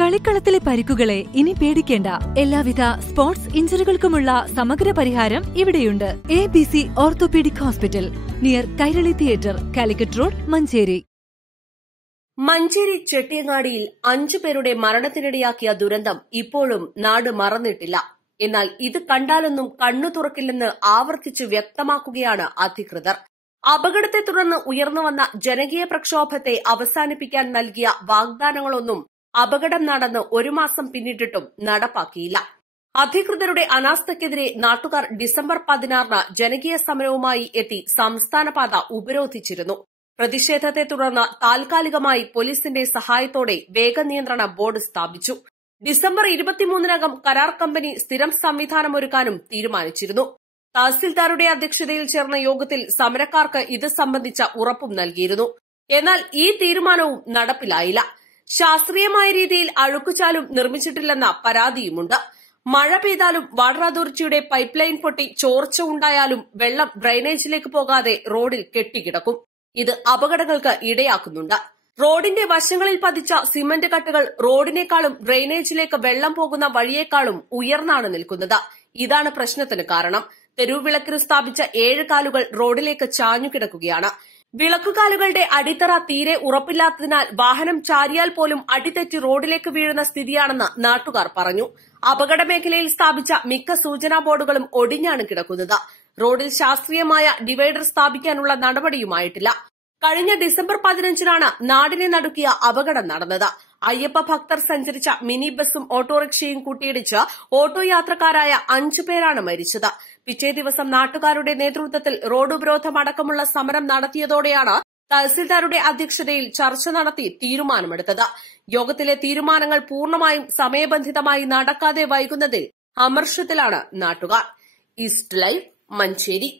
കളിക്കളത്തിലെ പരിക്കുകളെ ഇനി പേടിക്കേണ്ട. എല്ലാവിധ സ്പോർട്സ് ഇഞ്ചുറികൾക്കുമുള്ള സമഗ്ര പരിഹാരം ഇവിടെയുണ്ട്. A B C orthopaedic hospital near Kairali theatre Calicut road Manjeri. Manjeri ചെട്ടിയങ്ങാടിയിൽ അഞ്ചു പേരുടെ മരണത്തിനിടയാക്കിയ ദുരന്തം ഇപ്പോഴും നാട് മറന്നിട്ടില്ല. എന്നാൽ ഇത് കണ്ടാലൊന്നും കണ്ണു തുറക്കില്ലെന്ന് ആവർത്തിച്ച് വ്യക്തമാക്കുകയാണ് അധികൃതർ. അപകടത്തെ തുടർന്ന് ഉയർന്നുവന്ന ജനകീയ പ്രക്ഷോഭത്തെ അവസാനിപ്പിക്കാൻ നൽകിയ വാഗ്ദാനങ്ങളൊന്നും അപകടം നടന്ന് ഒരു മാസം പിന്നിട്ടിട്ടും നടപ്പാക്കിയില്ല. അധികൃതരുടെ അനാസ്ഥയ്ക്കെതിരെ നാട്ടുകാർ ഡിസംബർ പതിനാറിന് ജനകീയ സമരവുമായി എത്തി സംസ്ഥാന പാത ഉപരോധിച്ചിരുന്നു. പ്രതിഷേധത്തെ തുടർന്ന് താൽക്കാലികമായി പോലീസിന്റെ സഹായത്തോടെ വേഗനിയന്ത്രണ ബോർഡ് സ്ഥാപിച്ചു. ഡിസംബർ ഇരുപത്തിമൂന്നിനകം കരാർ കമ്പനി സ്ഥിരം സംവിധാനമൊരുക്കാനും തീരുമാനിച്ചിരുന്നു. തഹസിൽദാരുടെ അധ്യക്ഷതയിൽ ചേർന്ന യോഗത്തിൽ സമരക്കാർക്ക് ഇത് സംബന്ധിച്ച ഉറപ്പും നൽകിയിരുന്നു. എന്നാൽ ഈ തീരുമാനവും നടപ്പിലായില്ല. ശാസ്ത്രീയമായ രീതിയിൽ അഴുക്കുചാലും നിർമ്മിച്ചിട്ടില്ലെന്ന പരാതിയുമുണ്ട്. മഴ പെയ്താലും വാട്ടർ അതോറിറ്റിയുടെ പൈപ്പ് ലൈൻ പൊട്ടി ചോർച്ച ഉണ്ടായാലും വെള്ളം ഡ്രൈനേജിലേക്ക് പോകാതെ റോഡിൽ കെട്ടിക്കിടക്കും. ഇത് അപകടങ്ങൾക്ക് ഇടയാക്കുന്നുണ്ട്. റോഡിന്റെ വശങ്ങളിൽ പതിച്ച സിമന്റ് കട്ടുകൾ റോഡിനേക്കാളും ഡ്രെയിനേജിലേക്ക് വെള്ളം പോകുന്ന വഴിയേക്കാളും ഉയർന്നാണ് നിൽക്കുന്നത്. ഇതാണ് പ്രശ്നത്തിന് കാരണം. തെരുവുവിളക്കിന് സ്ഥാപിച്ച ഏഴ് കാലുകൾ റോഡിലേക്ക് ചാഞ്ഞു കിടക്കുകയാണ് വിളക്കുകാലുകളുടെ അടിത്തറ തീരെ ഉറപ്പില്ലാത്തതിനാൽ വാഹനം ചാരിയാൽ പോലും അടിതെറ്റി റോഡിലേക്ക് വീഴുന്ന സ്ഥിതിയാണെന്ന് നാട്ടുകാർ പറഞ്ഞു. അപകട മേഖലയിൽ സ്ഥാപിച്ച മിക്ക സൂചനാ ബോർഡുകളും ഒടിഞ്ഞാണ് കിടക്കുന്നത്. റോഡിൽ ശാസ്ത്രീയമായ ഡിവൈഡർ സ്ഥാപിക്കാനുള്ള നടപടിയുമായിട്ടില്ല. കഴിഞ്ഞ ഡിസംബർ പതിനഞ്ചിനാണ് നാടിനെ നടുക്കിയ അപകടം നടന്നത്. അയ്യപ്പ ഭക്തർ സഞ്ചരിച്ച മിനി ബസും ഓട്ടോറിക്ഷയും കൂട്ടിയിടിച്ച് ഓട്ടോ യാത്രക്കാരായ അഞ്ചു പേരാണ് മരിച്ചത്. പിറ്റേ ദിവസം നാട്ടുകാരുടെ നേതൃത്വത്തിൽ റോഡ് ഉപരോധം അടക്കമുള്ള സമരം നടത്തിയതോടെയാണ് തഹസിൽദാരുടെ അധ്യക്ഷതയിൽ ചർച്ച നടത്തി തീരുമാനമെടുത്തത്. യോഗത്തിലെ തീരുമാനങ്ങൾ പൂർണമായും സമയബന്ധിതമായി നടക്കാതെ വൈകുന്നതിൽ അമർഷത്തിലാണ് നാട്ടുകാർ. East live Manjeri.